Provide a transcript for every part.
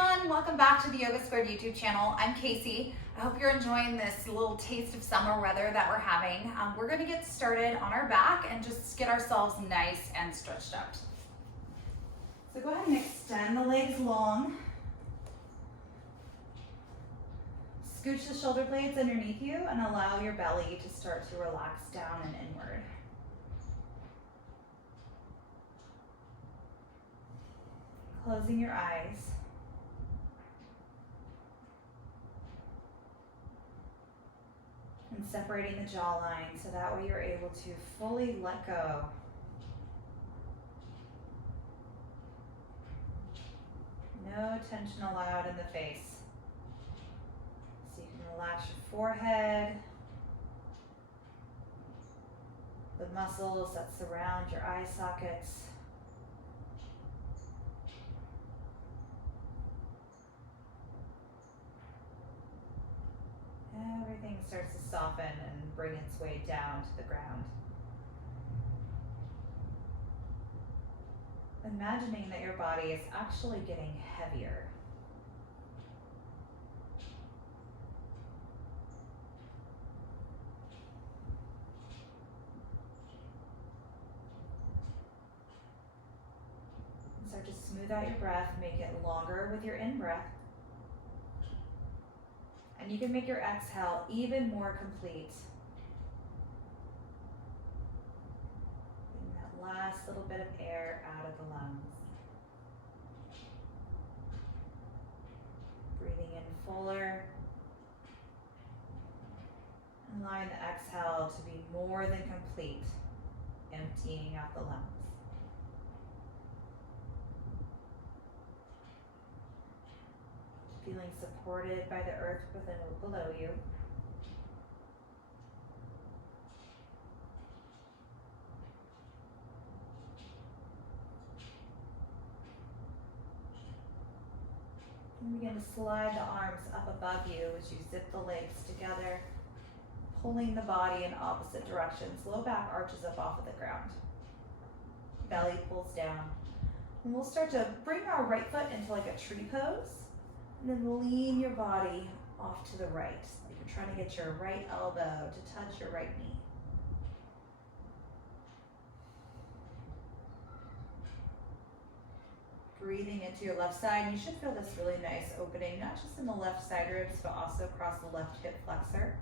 everyone, welcome back to the Yoga Squared YouTube channel. I'm Casey. I hope you're enjoying this little taste of summer weather that we're having. We're going to get started on our back and just get ourselves nice and stretched out. So go ahead and extend the legs long. Scooch the shoulder blades underneath you and allow your belly to start to relax down and inward. Closing your eyes. And separating the jawline so that way you're able to fully let go. No tension allowed in the face. So you can relax your forehead, the muscles that surround your eye sockets. Everything starts to soften and bring its way down to the ground. Imagining that your body is actually getting heavier. And start to smooth out your breath, make it longer with your in-breath. And you can make your exhale even more complete. Getting that last little bit of air out of the lungs. Breathing in fuller. And allowing the exhale to be more than complete, emptying out the lungs. Feeling supported by the earth within and below you. And begin to slide the arms up above you as you zip the legs together, pulling the body in opposite directions. Low back arches up off of the ground. Belly pulls down. And we'll start to bring our right foot into like a tree pose. And then lean your body off to the right. So you're trying to get your right elbow to touch your right knee. Breathing into your left side. And you should feel this really nice opening, not just in the left side ribs, but also across the left hip flexor.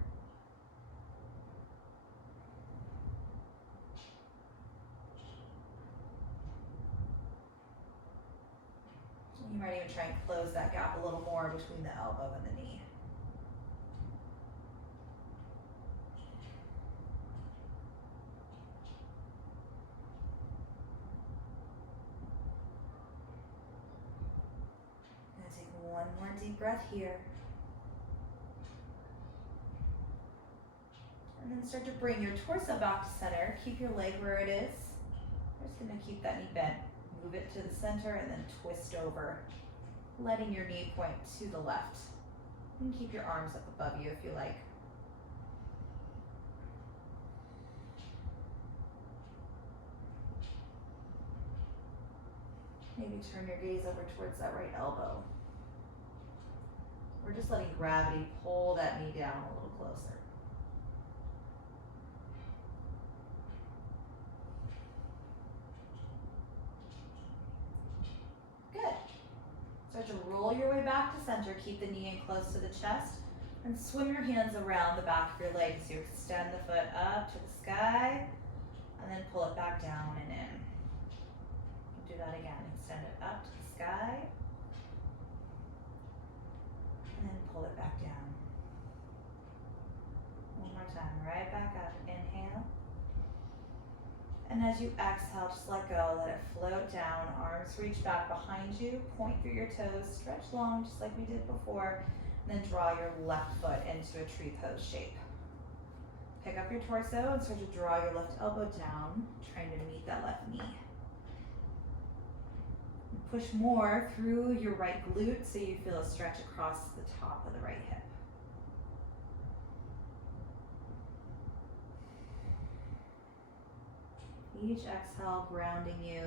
You might even try and close that gap a little more between the elbow and the knee. I'm going to take one more deep breath here. And then start to bring your torso back to center. Keep your leg where it is. We're just going to keep that knee bent. Move it to the center and then twist over, letting your knee point to the left. And keep your arms up above you if you like. Maybe turn your gaze over towards that right elbow. We're just letting gravity pull that knee down a little closer. Start to roll your way back to center. Keep the knee in close to the chest. And swim your hands around the back of your legs. So you extend the foot up to the sky. And then pull it back down and in. Do that again. Extend it up to the sky. And then pull it back down. One more time. Right back up. Inhale. And as you exhale, just let go, let it float down, arms reach back behind you, point through your toes, stretch long just like we did before, and then draw your left foot into a tree pose shape. Pick up your torso and start to draw your left elbow down, trying to meet that left knee. Push more through your right glute so you feel a stretch across the top of the right hip. Each exhale grounding you,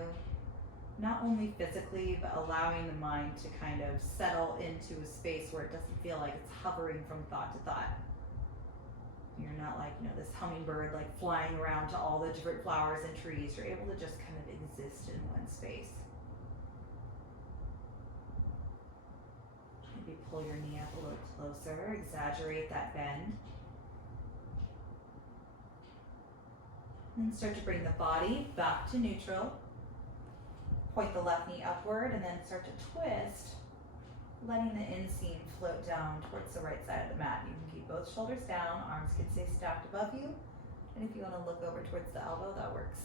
not only physically, but allowing the mind to kind of settle into a space where it doesn't feel like it's hovering from thought to thought. You're not like, this hummingbird like flying around to all the different flowers and trees. You're able to just kind of exist in one space. Maybe pull your knee up a little closer, exaggerate that bend. And start to bring the body back to neutral. Point the left knee upward and then start to twist, letting the inseam float down towards the right side of the mat. You can keep both shoulders down, arms can stay stacked above you. And if you want to look over towards the elbow, that works.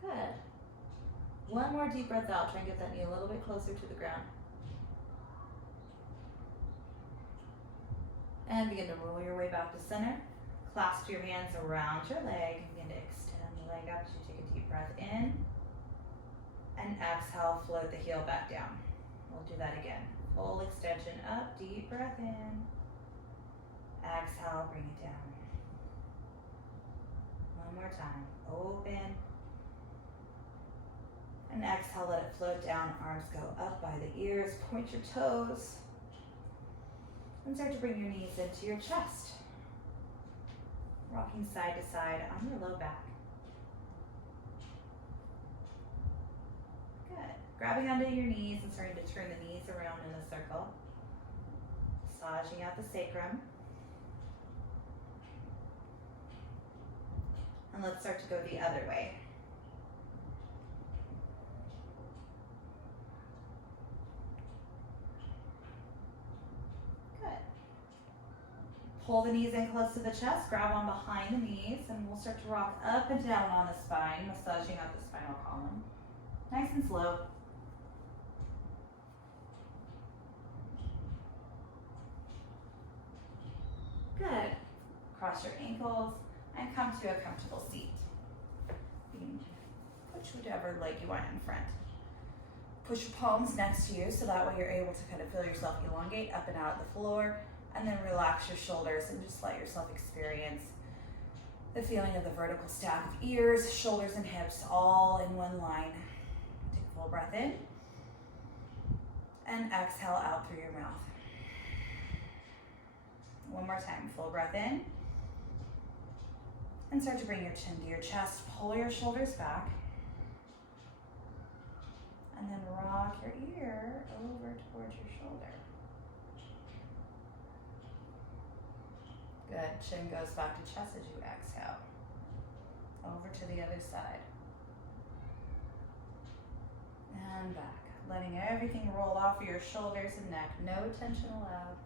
Good. One more deep breath out. Try and get that knee a little bit closer to the ground. And begin to roll your way back to center. Clasp your hands around your leg. Begin to extend the leg up as you take a deep breath in. And exhale, float the heel back down. We'll do that again. Full extension up, deep breath in. Exhale, bring it down. One more time. Open. And exhale, let it float down. Arms go up by the ears. Point your toes. And start to bring your knees into your chest. Rocking side to side on your low back. Good. Grabbing onto your knees and starting to turn the knees around in a circle. Massaging out the sacrum. And let's start to go the other way. Pull the knees in close to the chest, grab on behind the knees, and we'll start to rock up and down on the spine, massaging out the spinal column. Nice and slow. Good. Cross your ankles and come to a comfortable seat. You can push whatever leg you want in front. Push your palms next to you so that way you're able to kind of feel yourself elongate up and out of the floor. And then relax your shoulders and just let yourself experience the feeling of the vertical stack of ears, shoulders, and hips all in one line. Take a full breath in and exhale out through your mouth. One more time, full breath in. And start to bring your chin to your chest, pull your shoulders back. And then rock your ear over towards your shoulder. Good. Chin goes back to chest as you exhale. Over to the other side. And back. Letting everything roll off of your shoulders and neck. No tension allowed.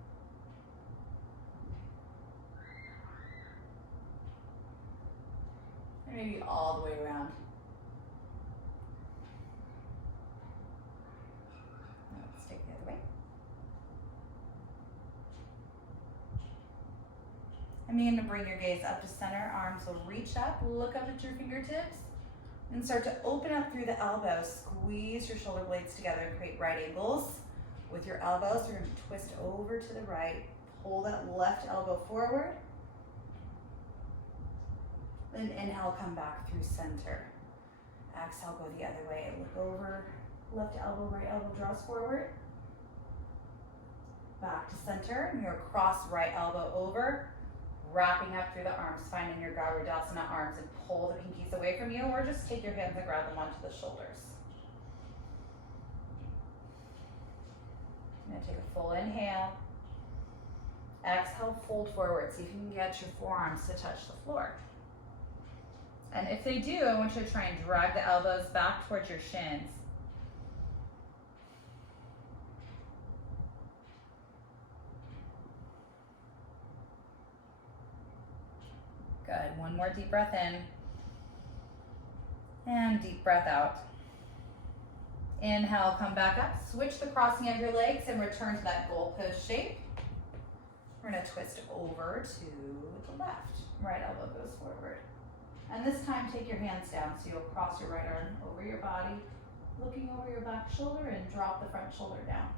And maybe all the way around. Let's take the other way. And begin to bring your gaze up to center. Arms will reach up, look up at your fingertips, and start to open up through the elbows. Squeeze your shoulder blades together and create right angles. With your elbows, you're going to twist over to the right. Pull that left elbow forward. Then inhale, come back through center. Exhale, go the other way. Look over, left elbow, right elbow draws forward. Back to center, and your cross right elbow over. Wrapping up through the arms, finding your Garudasana arms and pull the pinkies away from you, or just take your hands and grab them onto the shoulders. I'm going to take a full inhale. Exhale, fold forward so you can get your forearms to touch the floor. And if they do, I want you to try and drag the elbows back towards your shins. Good. One more deep breath in. And deep breath out. Inhale, come back up. Switch the crossing of your legs and return to that goalpost shape. We're going to twist over to the left. Right elbow goes forward. And this time, take your hands down so you'll cross your right arm over your body, looking over your back shoulder and drop the front shoulder down.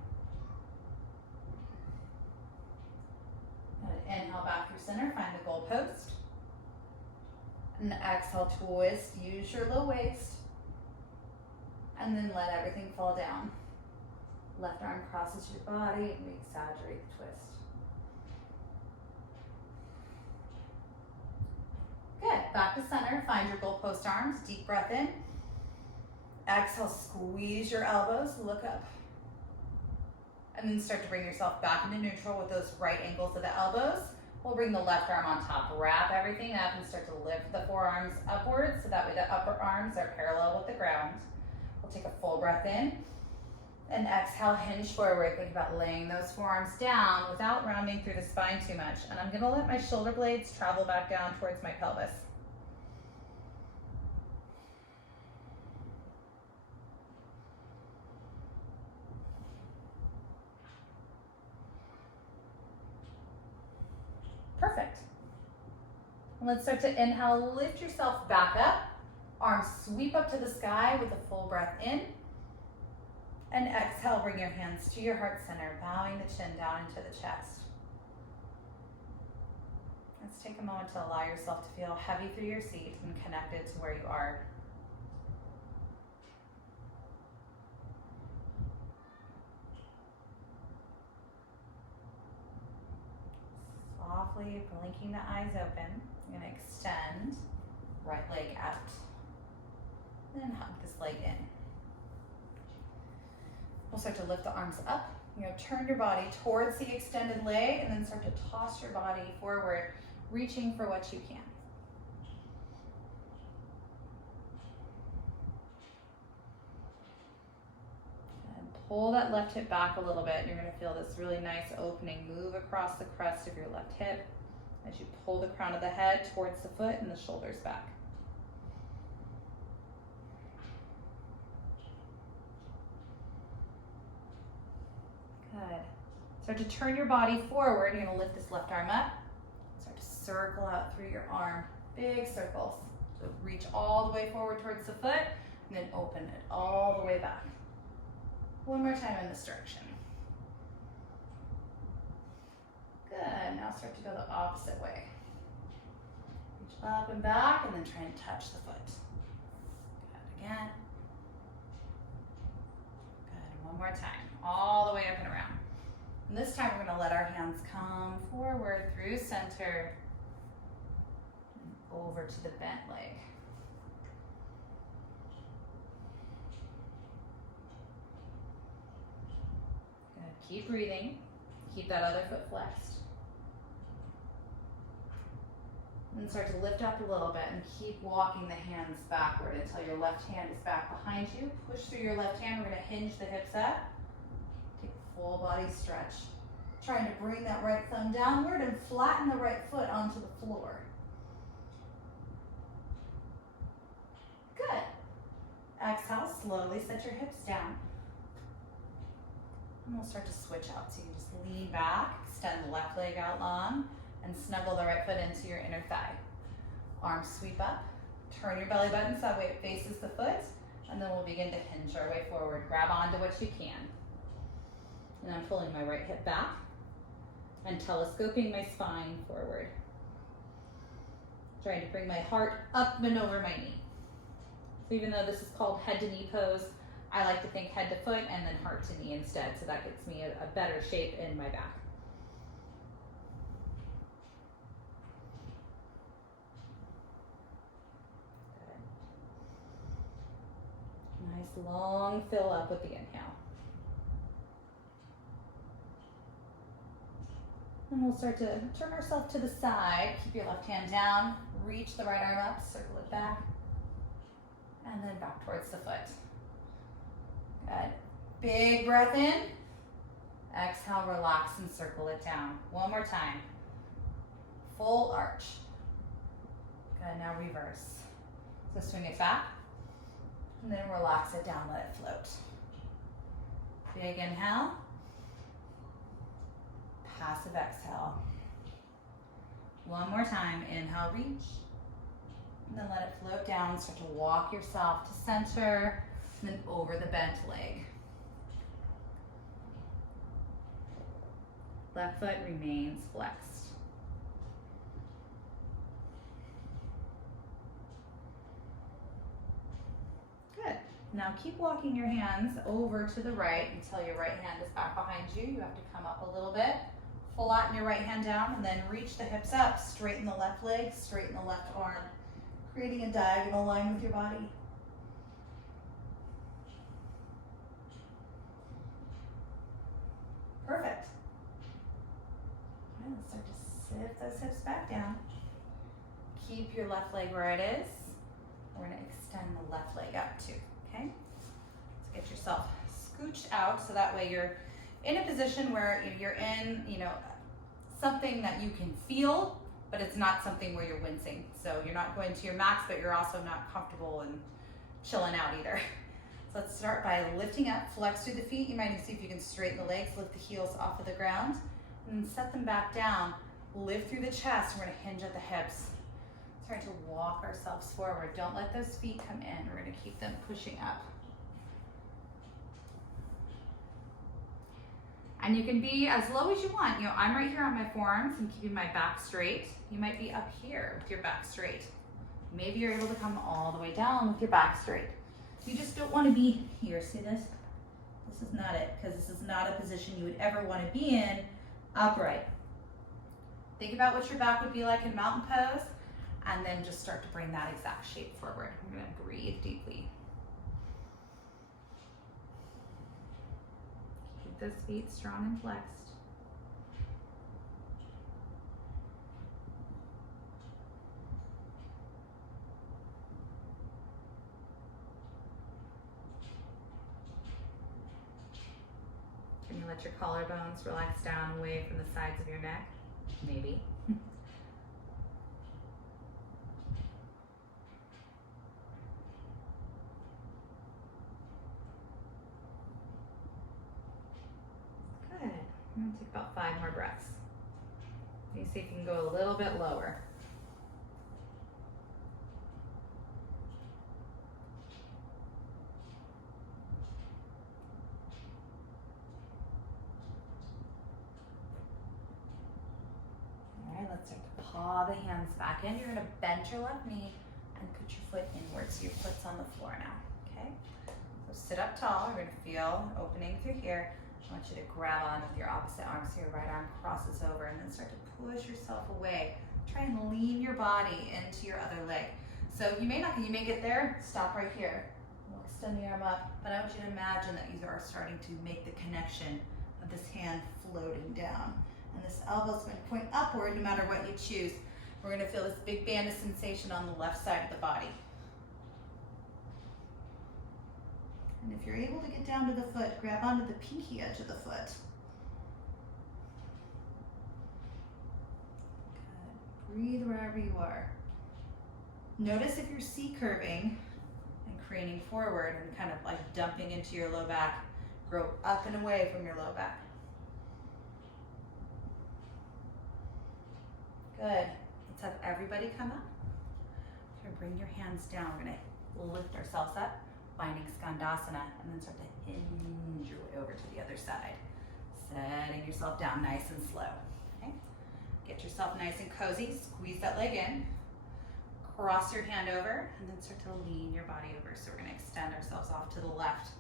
Good. Inhale back through center, find the goalpost. And exhale, twist, use your low waist. And then let everything fall down. Left arm crosses your body and we exaggerate the twist. Good, back to center, find your goalpost arms, deep breath in. Exhale, squeeze your elbows, look up. And then start to bring yourself back into neutral with those right ankles of the elbows. We'll bring the left arm on top, wrap everything up and start to lift the forearms upwards so that way the upper arms are parallel with the ground. We'll take a full breath in and exhale, hinge forward. Think about laying those forearms down without rounding through the spine too much. And I'm gonna let my shoulder blades travel back down towards my pelvis. Perfect. And let's start to inhale, lift yourself back up. Arms sweep up to the sky with a full breath in. And exhale, bring your hands to your heart center, bowing the chin down into the chest. Let's take a moment to allow yourself to feel heavy through your seat and connected to where you are. Softly blinking the eyes open. I'm going to extend right leg out. Then hug this leg in. We'll start to lift the arms up. You're going to turn your body towards the extended leg and then start to toss your body forward, reaching for what you can. And pull that left hip back a little bit. You're going to feel this really nice opening. Move across the crest of your left hip as you pull the crown of the head towards the foot and the shoulders back. Good. Start to turn your body forward. You're going to lift this left arm up. Start to circle out through your arm. Big circles. So reach all the way forward towards the foot and then open it all the way back. One more time in this direction. Good. Now start to go the opposite way. Reach up and back and then try and touch the foot. Good. Again. Good. One more time. All the way up and around. And this time we're going to let our hands come forward through center and over to the bent leg. Good. Keep breathing. Keep that other foot flexed. And start to lift up a little bit and keep walking the hands backward until your left hand is back behind you. Push through your left hand. We're going to hinge the hips up. Take a full body stretch. Trying to bring that right thumb downward and flatten the right foot onto the floor. Good. Exhale, slowly set your hips down. And we'll start to switch out. So you just lean back, extend the left leg out long, and snuggle the right foot into your inner thigh. Arms sweep up. Turn your belly button so that way it faces the foot. And then we'll begin to hinge our way forward. Grab onto what you can. And I'm pulling my right hip back and telescoping my spine forward. Trying to bring my heart up and over my knee. So even though this is called head to knee pose, I like to think head to foot and then heart to knee instead, so that gets me a better shape in my back. Good. Nice long fill up with the inhale. And we'll start to turn ourselves to the side. Keep your left hand down. Reach the right arm up, circle it back. And then back towards the foot. Good. Big breath in. Exhale, relax and circle it down. One more time. Full arch. Good, now reverse. So swing it back. And then relax it down, let it float. Big inhale. Passive exhale. One more time. Inhale, reach. And then let it float down. Start to walk yourself to center. And then over the bent leg. Left foot remains flexed. Now keep walking your hands over to the right until your right hand is back behind you. You have to come up a little bit, flatten your right hand down, and then reach the hips up, straighten the left leg, straighten the left arm, creating a diagonal line with your body. Perfect. Okay, let's start to sit those hips back down. Keep your left leg where it is. We're going to extend the left leg up too, okay? So get yourself scooched out so that way you're in a position where you're in, something that you can feel, but it's not something where you're wincing. So you're not going to your max, but you're also not comfortable and chilling out either. So let's start by lifting up, flex through the feet. You might need to see if you can straighten the legs, lift the heels off of the ground, and then set them back down. Lift through the chest. We're going to hinge at the hips. Try to walk ourselves forward. Don't let those feet come in. We're going to keep them pushing up. And you can be as low as you want. I'm right here on my forearms and keeping my back straight. You might be up here with your back straight. Maybe you're able to come all the way down with your back straight. You just don't want to be here. See this? This is not it, because this is not a position you would ever want to be in upright. Think about what your back would be like in mountain pose, and then just start to bring that exact shape forward. We're going to breathe deeply. Keep those feet strong and flexed. Can you let your collarbones relax down away from the sides of your neck? Maybe. Good. I'm going to take about 5 more breaths. You see if you can go a little bit lower. Let's start to paw the hands back in. You're going to bend your left knee and put your foot inwards. So your foot's on the floor now, okay? So sit up tall. We're going to feel an opening through here. I want you to grab on with your opposite arm so your right arm crosses over, and then start to push yourself away. Try and lean your body into your other leg. So you may get there, stop right here. We'll extend the arm up, but I want you to imagine that you are starting to make the connection of this hand floating down. And this elbow is going to point upward no matter what you choose. We're going to feel this big band of sensation on the left side of the body. And if you're able to get down to the foot, grab onto the pinky edge of the foot. Good. Breathe wherever you are. Notice if you're C-curving and craning forward and kind of like dumping into your low back, grow up and away from your low back. Good. Let's have everybody come up. We're going to bring your hands down. We're going to lift ourselves up, finding Skandasana, and then start to hinge your way over to the other side. Setting yourself down nice and slow. Okay? Get yourself nice and cozy. Squeeze that leg in. Cross your hand over, and then start to lean your body over. So we're going to extend ourselves off to the left.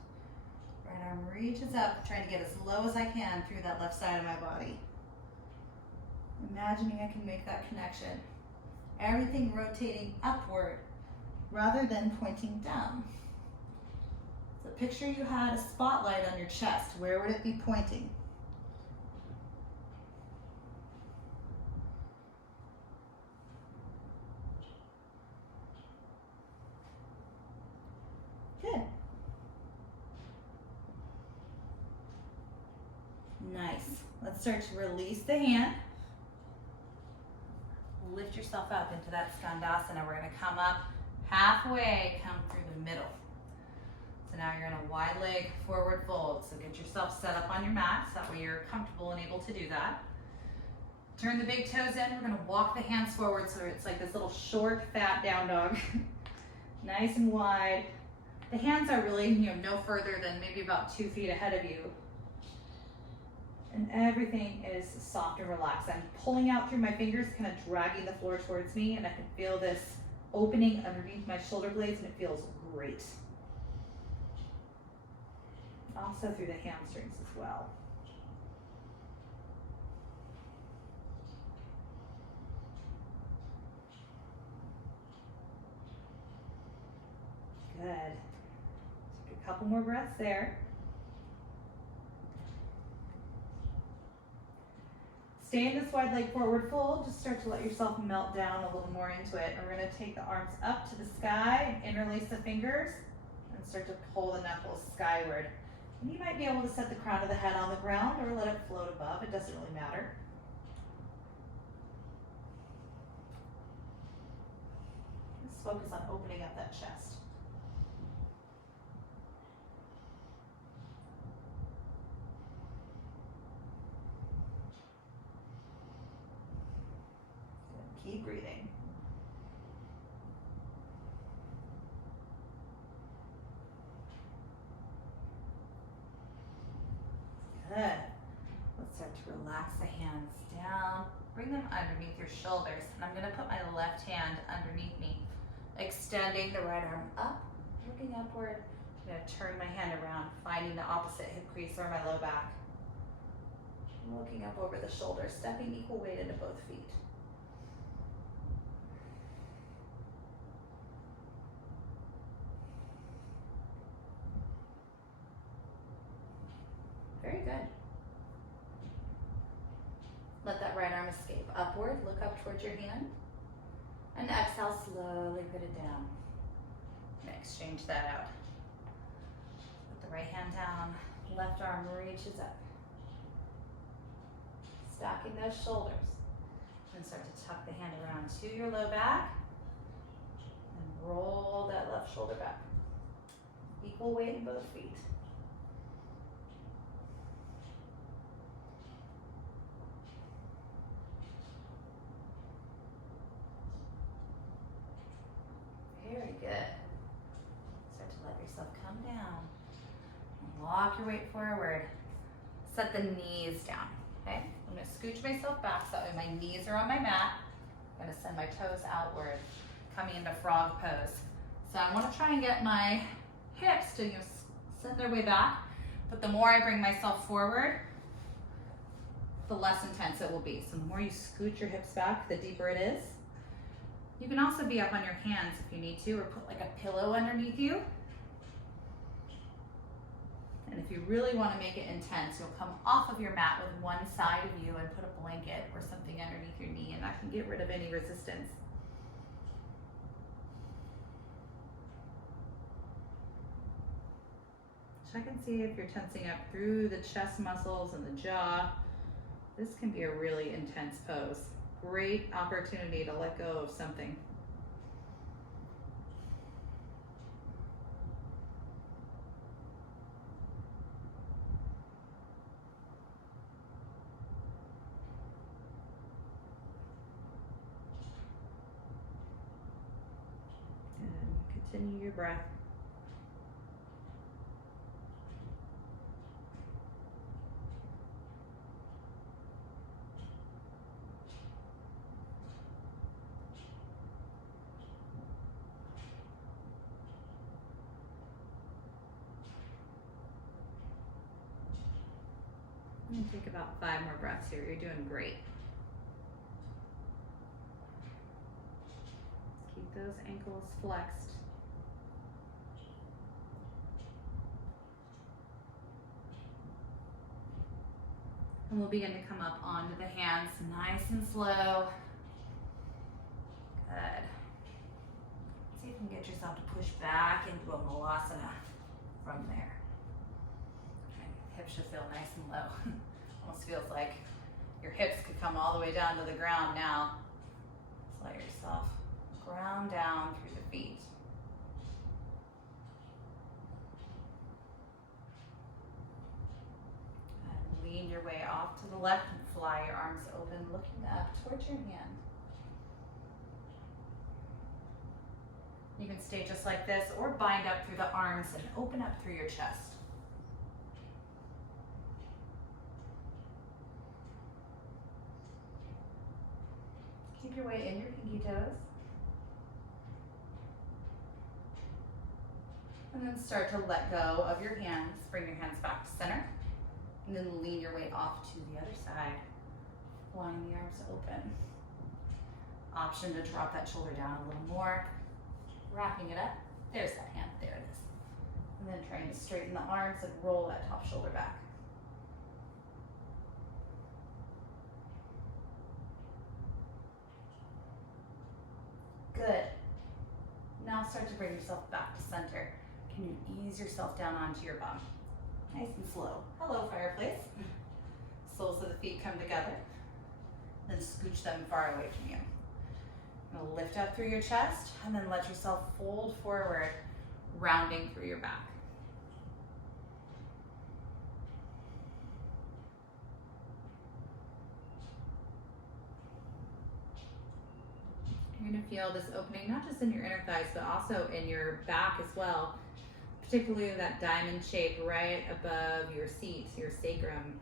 Right arm reaches up, trying to get as low as I can through that left side of my body. Imagining I can make that connection. Everything rotating upward rather than pointing down. So picture you had a spotlight on your chest. Where would it be pointing? Good. Nice. Let's start to release the hand. Lift yourself up into that Skandasana. We're going to come up halfway, come through the middle. So now you're in a wide leg forward fold. So get yourself set up on your mat so that way you're comfortable and able to do that. Turn the big toes in. We're going to walk the hands forward so it's like this little short, fat down dog. Nice and wide. The hands are really, no further than maybe about 2 feet ahead of you. And everything is soft and relaxed. I'm pulling out through my fingers, kind of dragging the floor towards me, and I can feel this opening underneath my shoulder blades, and it feels great. Also through the hamstrings as well. Good. Take a couple more breaths there. Stay in this wide leg forward fold. Just start to let yourself melt down a little more into it. And we're going to take the arms up to the sky and interlace the fingers and start to pull the knuckles skyward. And you might be able to set the crown of the head on the ground or let it float above. It doesn't really matter. Just focus on opening up that chest. Keep breathing. Good. Let's start to relax the hands down. Bring them underneath your shoulders. And I'm going to put my left hand underneath me, extending the right arm up, looking upward. I'm going to turn my hand around, finding the opposite hip crease or my low back. Looking up over the shoulders, stepping equal weight into both feet. Very good. Let that right arm escape upward, look up towards your hand, and exhale, slowly put it down. And exchange that out. Put the right hand down, left arm reaches up. Stacking those shoulders. And start to tuck the hand around to your low back, and roll that left shoulder back. Equal weight in both feet. Very good. Start to let yourself come down. And walk your weight forward. Set the knees down, okay? I'm gonna scooch myself back so that way my knees are on my mat. I'm gonna send my toes outward, coming into frog pose. So I wanna try and get my hips to send their way back, but the more I bring myself forward, the less intense it will be. So the more you scoot your hips back, the deeper it is. You can also be up on your hands if you need to, or put like a pillow underneath you. And if you really want to make it intense, you'll come off of your mat with one side of you and put a blanket or something underneath your knee, and that can get rid of any resistance. Check and see if you're tensing up through the chest muscles and the jaw. This can be a really intense pose. Great opportunity to let go of something. And continue your breath. And take about 5 more breaths here. You're doing great. Keep those ankles flexed. And we'll begin to come up onto the hands nice and slow. Good. See if you can get yourself to push back into a malasana from there. Hips should feel nice and low. Almost feels like your hips could come all the way down to the ground now. Just let yourself ground down through the feet. And lean your way off to the left and fly your arms open, looking up towards your hand. You can stay just like this or bind up through the arms and open up through your chest. Keep your weight in your pinky toes. And then start to let go of your hands. Bring your hands back to center. And then lean your weight off to the other side. Flying the arms open. Option to drop that shoulder down a little more. Wrapping it up. There's that hand. There it is. And then trying to straighten the arms and roll that top shoulder back. Good. Now start to bring yourself back to center. Can you ease yourself down onto your bum? Nice and slow. Hello, fireplace. Soles of the feet come together. Then scooch them far away from you. I'm gonna lift up through your chest and then let yourself fold forward, rounding through your back. You're gonna feel this opening, not just in your inner thighs, but also in your back as well, particularly that diamond shape right above your seat, your sacrum.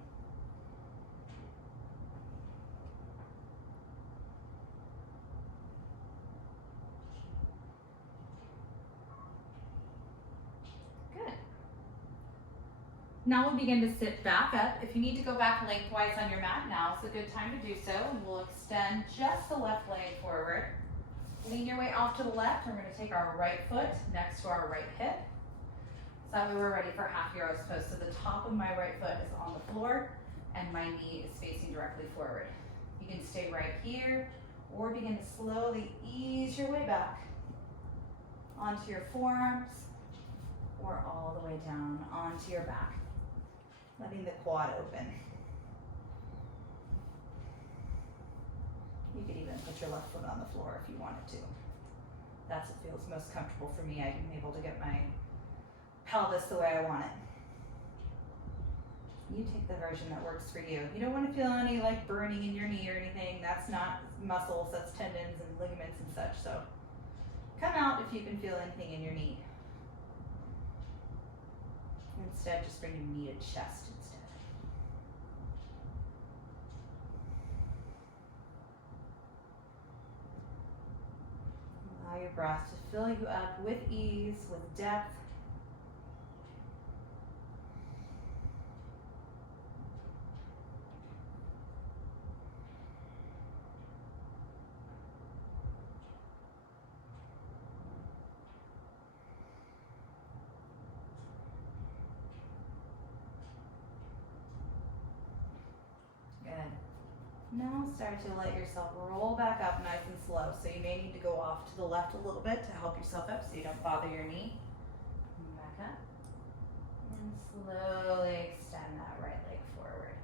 Good. Now we'll begin to sit back up. If you need to go back lengthwise on your mat, now is a good time to do so. And we'll extend just the left leg forward. Lean your weight off to the left. We're going to take our right foot next to our right hip. So that way we're ready for half Euro pose. So the top of my right foot is on the floor and my knee is facing directly forward. You can stay right here or begin to slowly ease your way back onto your forearms or all the way down onto your back. Letting the quad open. You could even put your left foot on the floor if you wanted to. That's what feels most comfortable for me. I've been able to get my pelvis the way I want it. You take the version that works for you. You don't want to feel any like burning in your knee or anything. That's not muscles, that's tendons and ligaments and such. So come out if you can feel anything in your knee. Instead, just bring your knee to chest instead. Allow your breath to fill you up with ease, with depth. Now start to let yourself roll back up nice and slow. So you may need to go off to the left a little bit to help yourself up so you don't bother your knee. Back up. And slowly extend that right leg forward.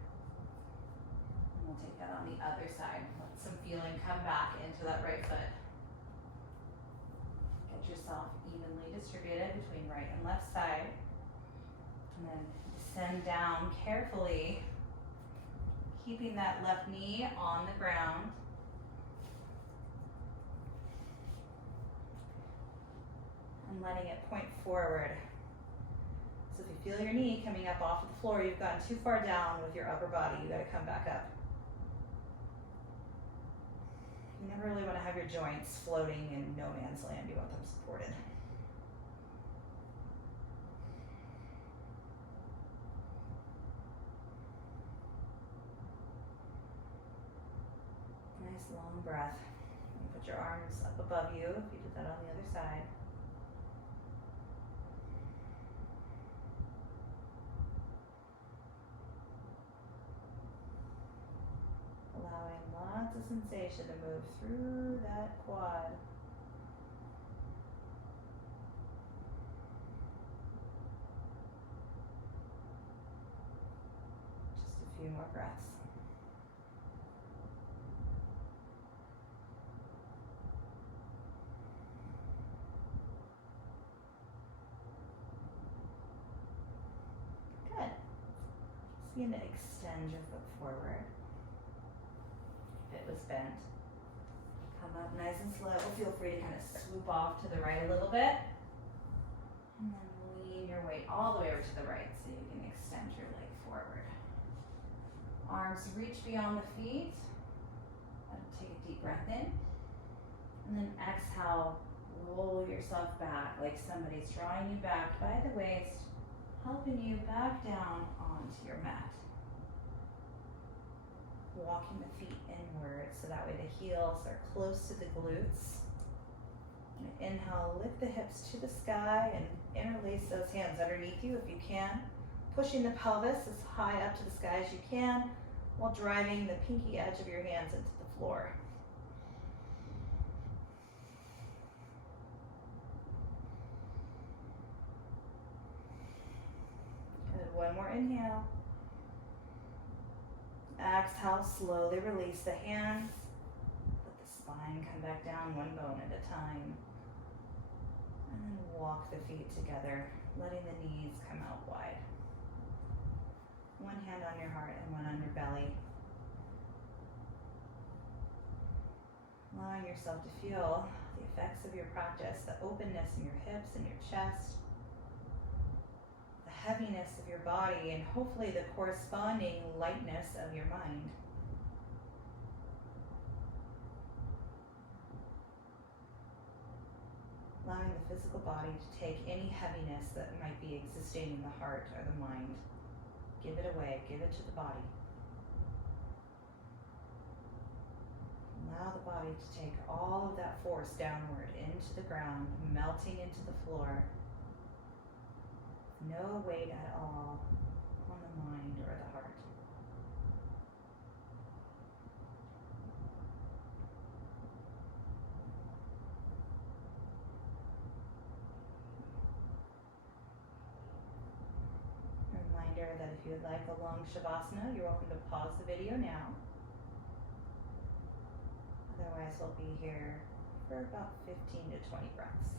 And we'll take that on the other side. Let some feeling come back into that right foot. Get yourself evenly distributed between right and left side. And then descend down carefully, keeping that left knee on the ground. And letting it point forward. So if you feel your knee coming up off of the floor, you've gotten too far down with your upper body. You gotta come back up. You never really wanna have your joints floating in no man's land. You want them supported. Nice long breath. You put your arms up above you if you did that on the other side. Allowing lots of sensation to move through that quad. Just a few more breaths. Good. Just begin to extend your foot forward. If it was bent, come up nice and slow. Feel free to kind of swoop off to the right a little bit. And then lean your weight all the way over to the right so you can extend your leg forward. Arms reach beyond the feet. Take a deep breath in. And then exhale, roll yourself back like somebody's drawing you back by the waist, helping you back down onto your mat. Walking the feet inward so that way the heels are close to the glutes. And inhale, lift the hips to the sky and interlace those hands underneath you if you can. Pushing the pelvis as high up to the sky as you can while driving the pinky edge of your hands into the floor. Good, one more inhale. Exhale, slowly release the hands. Let the spine come back down one bone at a time. And then walk the feet together, letting the knees come out wide. One hand on your heart and one on your belly. Allowing yourself to feel the effects of your practice, the openness in your hips and your chest, the heaviness of your body, and hopefully the corresponding lightness of your mind. Allowing the physical body to take any heaviness that might be existing in the heart or the mind. Give it away, give it to the body. Allow the body to take all of that force downward into the ground, melting into the floor. No weight at all on the mind or the heart. Reminder that if you would like a long Shavasana, you're welcome to pause the video now. Otherwise, we'll be here for about 15 to 20 breaths.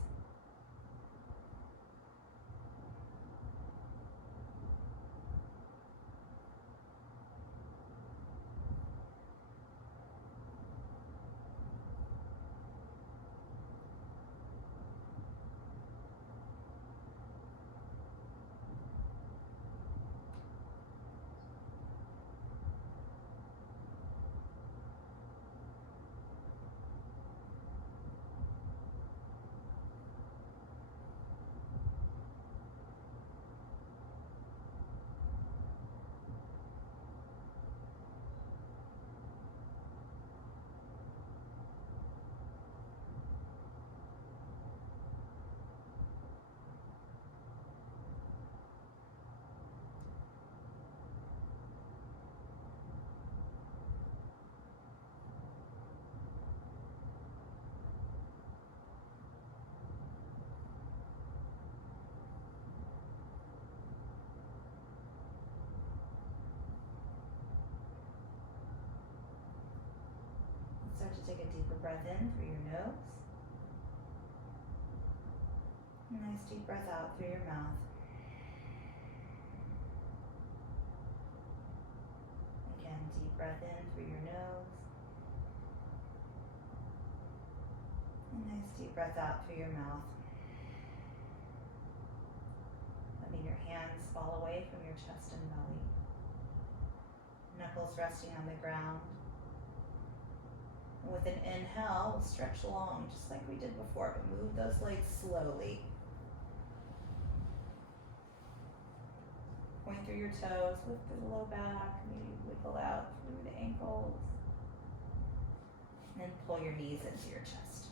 Start to take a deeper breath in through your nose. A nice deep breath out through your mouth. Again, deep breath in through your nose. A nice deep breath out through your mouth. Letting your hands fall away from your chest and belly. Knuckles resting on the ground. And with an inhale, we'll stretch long, just like we did before, but move those legs slowly. Point through your toes, lift through the low back, maybe wiggle out through the ankles. And then pull your knees into your chest.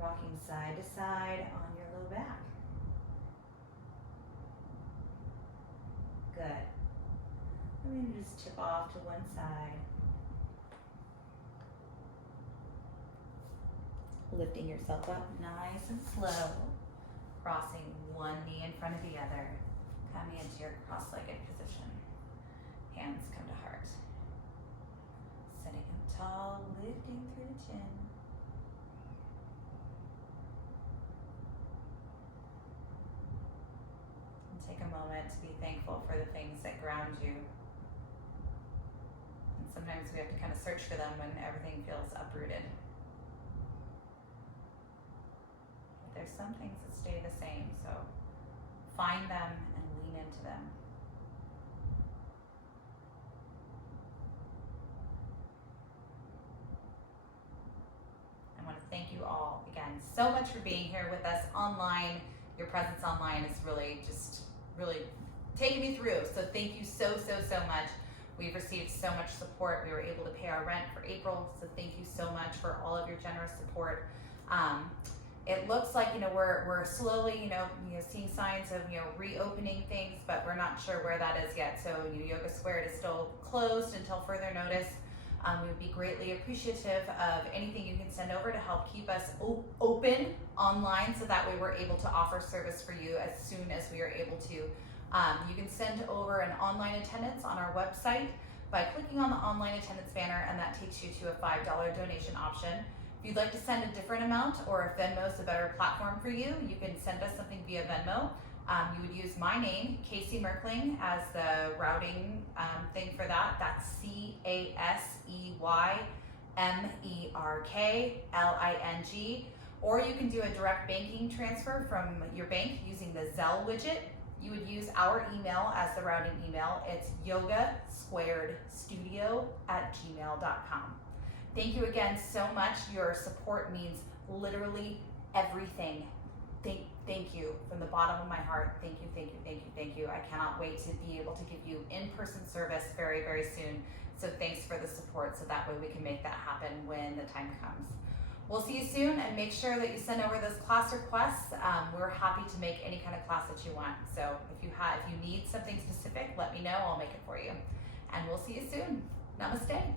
Rocking side to side on your low back. Good. I'm going to just tip off to one side. Lifting yourself up nice and slow. Crossing one knee in front of the other. Coming into your cross-legged position. Hands come to heart. Sitting up tall, lifting through the chin. And take a moment to be thankful for the things that ground you. And sometimes we have to kind of search for them when everything feels uprooted. There's some things that stay the same, so find them and lean into them. I want to thank you all so much for being here with us online. Your presence online is really taking me through. So thank you so much. We've received so much support. We were able to pay our rent for April, so thank you so much for all of your generous support. It looks like we're slowly seeing signs of reopening things, but we're not sure where that is yet. So Yoga Squared is still closed until further notice. We would be greatly appreciative of anything you can send over to help keep us open online, so that way we're able to offer service for you as soon as we are able to. You can send over an online attendance on our website by clicking on the online attendance banner, and that takes you to a $5 donation option. If you'd like to send a different amount, or if Venmo is a better platform for you, you can send us something via Venmo. You would use my name, Casey Merkling, as the routing thing for that. That's CASEYMERKLING. Or you can do a direct banking transfer from your bank using the Zelle widget. You would use our email as the routing email. It's yogasquaredstudio@gmail.com. Thank you again so much. Your support means literally everything. Thank you from the bottom of my heart. Thank you. I cannot wait to be able to give you in-person service very soon. So thanks for the support, so that way we can make that happen when the time comes. We'll see you soon, and make sure that you send over those class requests. We're happy to make any kind of class that you want. So if you need something specific, let me know. I'll make it for you. And we'll see you soon. Namaste.